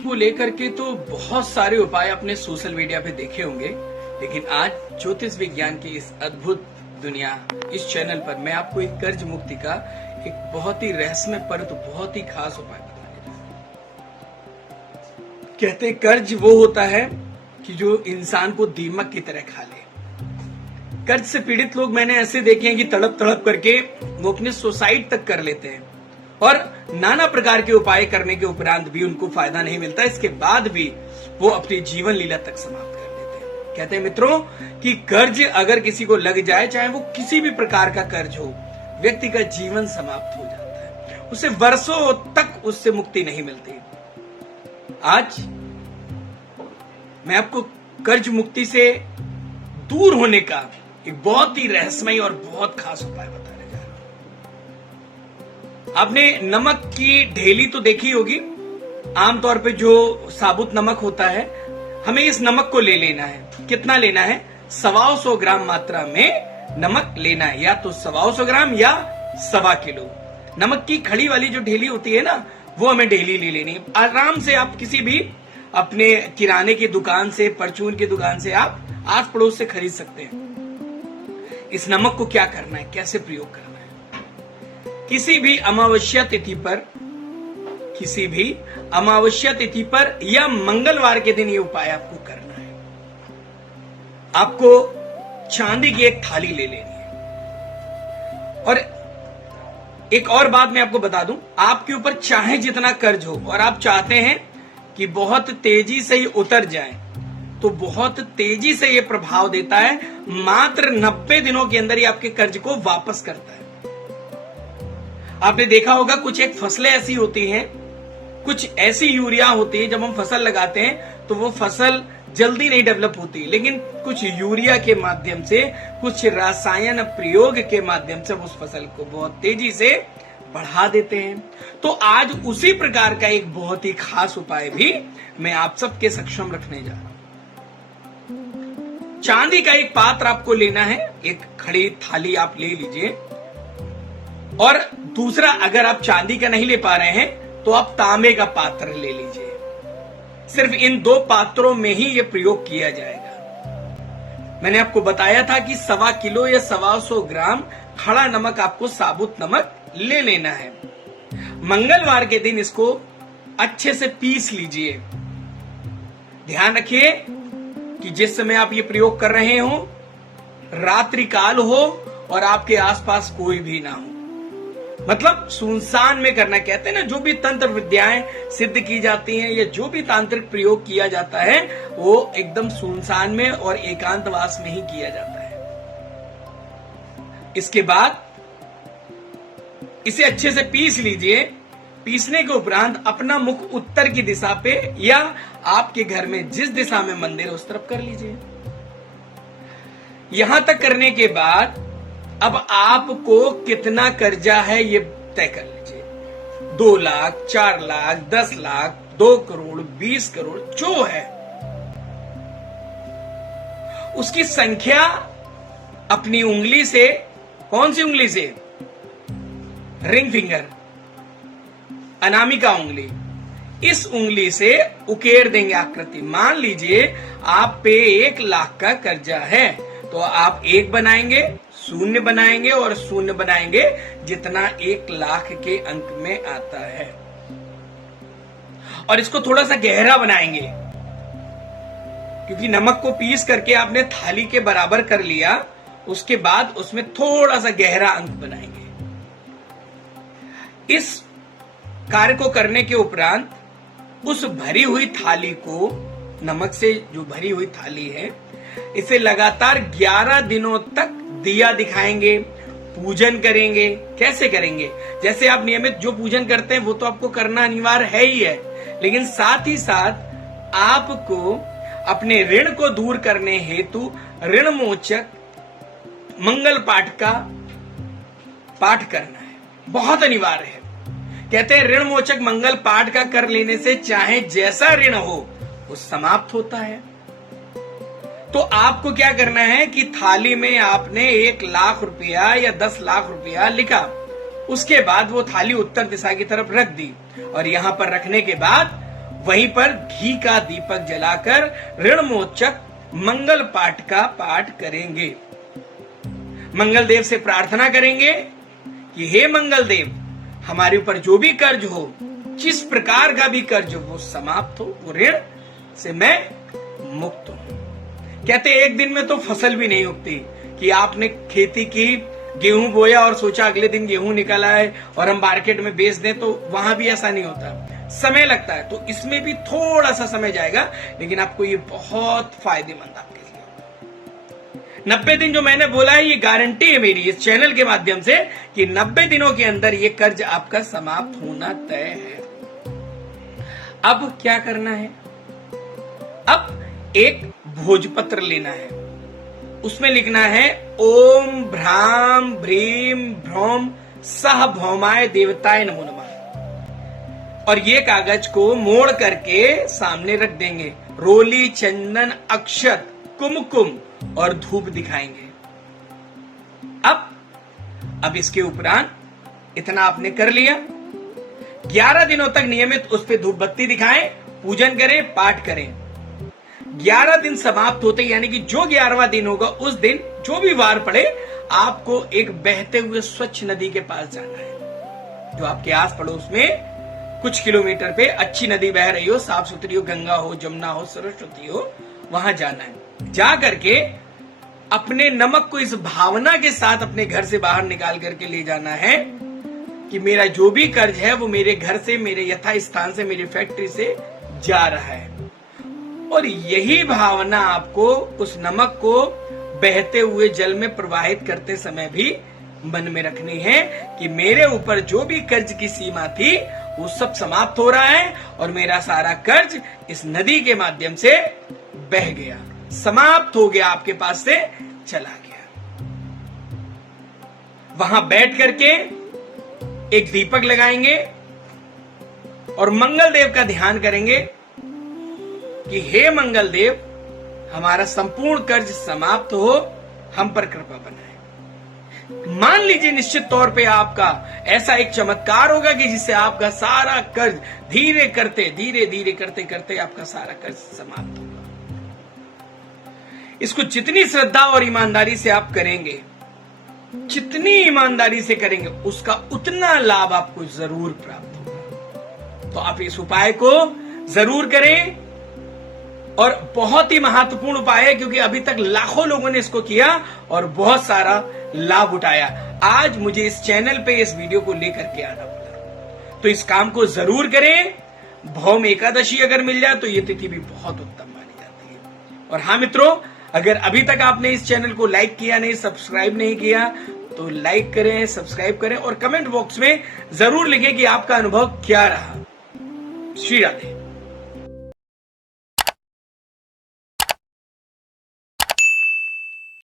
को लेकर के तो बहुत सारे उपाय अपने सोशल मीडिया पे देखे होंगे, लेकिन आज ज्योतिष विज्ञान की इस अद्भुत दुनिया इस चैनल पर मैं आपको एक कर्ज मुक्ति का एक बहुत ही रहस्यमय परंतु बहुत ही खास उपाय बताने जा रहा हूं। कहते हैं कर्ज वो होता है कि जो इंसान को दीमक की तरह खा ले। कर्ज से पीड़ित लोग मैंने ऐसे देखे हैं कि तड़प तड़प करके वो अपने सुसाइड तक कर लेते हैं और नाना प्रकार के उपाय करने के उपरांत भी उनको फायदा नहीं मिलता। इसके बाद भी वो अपनी जीवन लीला तक समाप्त कर देते हैं। कहते हैं मित्रों कि कर्ज अगर किसी को लग जाए, चाहे वो किसी भी प्रकार का कर्ज हो, व्यक्ति का जीवन समाप्त हो जाता है, उसे वर्षों तक उससे मुक्ति नहीं मिलती। आज मैं आपको कर्ज मुक्ति से दूर होने का एक बहुत ही रहस्यमय और बहुत खास उपाय बताने जा रहा हूं। आपने नमक की ढेली तो देखी होगी। आमतौर पे जो साबुत नमक होता है, हमें इस नमक को ले लेना है। कितना लेना है? 125 ग्राम मात्रा में नमक लेना है, या तो 125 ग्राम या 1.25 किलो। नमक की खड़ी वाली जो ढेली होती है ना, वो हमें ढेली ले लेनी है। आराम से आप किसी भी अपने किराने की दुकान से, परचून की दुकान से आप आस पड़ोस से खरीद सकते हैं। इस नमक को क्या करना है, कैसे प्रयोग करना है? किसी भी अमावस्या तिथि पर या मंगलवार के दिन ये उपाय आपको करना है। आपको चांदी की एक थाली ले लेनी है। और एक और बात मैं आपको बता दूं, आपके ऊपर चाहे जितना कर्ज हो और आप चाहते हैं कि बहुत तेजी से ही उतर जाए, तो बहुत तेजी से ये प्रभाव देता है। मात्र 90 दिनों के अंदर ही आपके कर्ज को वापस करता है। आपने देखा होगा कुछ एक फसलें ऐसी होती हैं, कुछ ऐसी यूरिया होती है, जब हम फसल लगाते हैं तो वो फसल जल्दी नहीं डेवलप होती, लेकिन कुछ यूरिया के माध्यम से, कुछ रसायन प्रयोग के माध्यम से उस फसल को बहुत तेजी से बढ़ा देते हैं। तो आज उसी प्रकार का एक बहुत ही खास उपाय भी मैं आप सबके सक्षम रखने जा रहा हूं। चांदी का एक पात्र आपको लेना है, एक खड़ी थाली आप ले लीजिए। और दूसरा, अगर आप चांदी का नहीं ले पा रहे हैं तो आप तांबे का पात्र ले लीजिए। सिर्फ इन 2 पात्रों में ही यह प्रयोग किया जाएगा। मैंने आपको बताया था कि 1.25 किलो या 125 ग्राम खड़ा नमक, आपको साबुत नमक ले लेना है। मंगलवार के दिन इसको अच्छे से पीस लीजिए। ध्यान रखिए कि जिस समय आप ये प्रयोग कर रहे हो, रात्रि काल हो और आपके आसपास कोई भी ना हो, मतलब सुनसान में करना। कहते हैं ना, जो भी तंत्र विद्याएं सिद्ध की जाती हैं या जो भी तांत्रिक प्रयोग किया जाता है, वो एकदम सुनसान में और एकांतवास में ही किया जाता है। इसके बाद इसे अच्छे से पीस लीजिए। पीसने के उपरांत अपना मुख उत्तर की दिशा पे या आपके घर में जिस दिशा में मंदिर है उस तरफ कर लीजिए। यहां तक करने के बाद अब आपको कितना कर्जा है ये तय कर लीजिए। 2 लाख, 4 लाख, 10 लाख, 2 करोड़, 20 करोड़, जो है उसकी संख्या अपनी उंगली से, कौन सी उंगली से? रिंग फिंगर, अनामिका उंगली, इस उंगली से उकेर देंगे आकृति। मान लीजिए आप पे 1 लाख का कर्जा है, तो आप 1 बनाएंगे, 0 बनाएंगे और 0 बनाएंगे जितना 1 लाख के अंक में आता है। और इसको थोड़ा सा गहरा बनाएंगे, क्योंकि नमक को पीस करके आपने थाली के बराबर कर लिया। उसके बाद उसमें थोड़ा सा गहरा अंक बनाएंगे। इस कार्य को करने के उपरांत उस भरी हुई थाली को, नमक से जो भरी हुई थाली है, इसे लगातार 11 दिनों तक दिया दिखाएंगे, पूजन करेंगे। कैसे करेंगे? जैसे आप नियमित जो पूजन करते हैं वो तो आपको करना अनिवार्य है ही है, लेकिन साथ ही साथ आपको अपने ऋण को दूर करने हेतु ऋण मोचक मंगल पाठ का पाठ करना है, बहुत अनिवार्य है। कहते हैं ऋण मोचक मंगल पाठ का कर लेने से चाहे जैसा ऋण हो वो समाप्त होता है। तो आपको क्या करना है कि थाली में आपने 1 लाख रुपया या 10 लाख रुपया लिखा, उसके बाद वो थाली उत्तर दिशा की तरफ रख दी और यहां पर रखने के बाद वहीं पर घी का दीपक जलाकर ऋणमोचक मंगल पाठ का पाठ करेंगे। मंगल देव से प्रार्थना करेंगे कि हे मंगल देव, हमारे ऊपर जो भी कर्ज हो, जिस प्रकार का भी कर्ज हो, वो समाप्त हो, वो ऋण से मैं मुक्त हूं। कहते एक दिन में तो फसल भी नहीं उगती कि आपने खेती की, गेहूं बोया और सोचा अगले दिन गेहूं निकल आए और हम मार्केट में बेच दें, तो वहां भी ऐसा नहीं होता, समय लगता है। तो इसमें भी थोड़ा सा समय जाएगा, लेकिन आपको ये बहुत फायदेमंद आपके लिए। 90 दिन जो मैंने बोला है, ये गारंटी है मेरी इस चैनल के माध्यम से कि 90 दिनों के अंदर ये कर्ज आपका समाप्त होना तय है। अब क्या करना है? अब एक भोजपत्र लेना है, उसमें लिखना है ओम भ्राम भ्रीम भ्रौम सह भौमाय देवताय नमो नमः। और ये कागज को मोड़ करके सामने रख देंगे। रोली, चंदन, अक्षत, कुमकुम और धूप दिखाएंगे। अब इसके उपरांत इतना आपने कर लिया। 11 दिनों तक नियमित उस पे धूप बत्ती दिखाएं, पूजन करें, पाठ करें। 11 दिन समाप्त होते, यानी कि जो 11वां दिन होगा उस दिन जो भी वार पड़े, आपको एक बहते हुए स्वच्छ नदी के पास जाना है, जो आपके आस पड़ोस में कुछ किलोमीटर पे अच्छी नदी बह रही हो, साफ सुथरी हो, गंगा हो, जमुना हो, सरस्वती हो, वहां जाना है। जा करके अपने नमक को इस भावना के साथ अपने घर से बाहर निकाल करके ले जाना है कि मेरा जो भी कर्ज है वो मेरे घर से, मेरे यथा स्थान से, मेरी फैक्ट्री से जा रहा है। और यही भावना आपको उस नमक को बहते हुए जल में प्रवाहित करते समय भी मन में रखनी है कि मेरे ऊपर जो भी कर्ज की सीमा थी वो सब समाप्त हो रहा है और मेरा सारा कर्ज इस नदी के माध्यम से बह गया, समाप्त हो गया, आपके पास से चला गया। वहां बैठ करके एक दीपक लगाएंगे और मंगल देव का ध्यान करेंगे कि हे मंगल देव, हमारा संपूर्ण कर्ज समाप्त हो, हम पर कृपा बनाए। मान लीजिए निश्चित तौर पे आपका ऐसा एक चमत्कार होगा कि जिससे आपका सारा कर्ज धीरे धीरे करते करते आपका सारा कर्ज समाप्त होगा। इसको जितनी श्रद्धा और ईमानदारी से आप करेंगे, जितनी ईमानदारी से करेंगे, उसका उतना लाभ आपको जरूर प्राप्त होगा। तो आप इस उपाय को जरूर करें। और बहुत ही महत्वपूर्ण उपाय है, क्योंकि अभी तक लाखों लोगों ने इसको किया और बहुत सारा लाभ उठाया। आज मुझे इस चैनल पे इस वीडियो को लेकर के आना पड़ा, तो इस काम को जरूर करें। भौम एकादशी अगर मिल जाए तो ये तिथि भी बहुत उत्तम मानी जाती है। और हाँ मित्रों, अगर अभी तक आपने इस चैनल को लाइक किया नहीं, सब्सक्राइब नहीं किया, तो लाइक करें, सब्सक्राइब करें और कमेंट बॉक्स में जरूर लिखें कि आपका अनुभव क्या रहा। श्री राधे।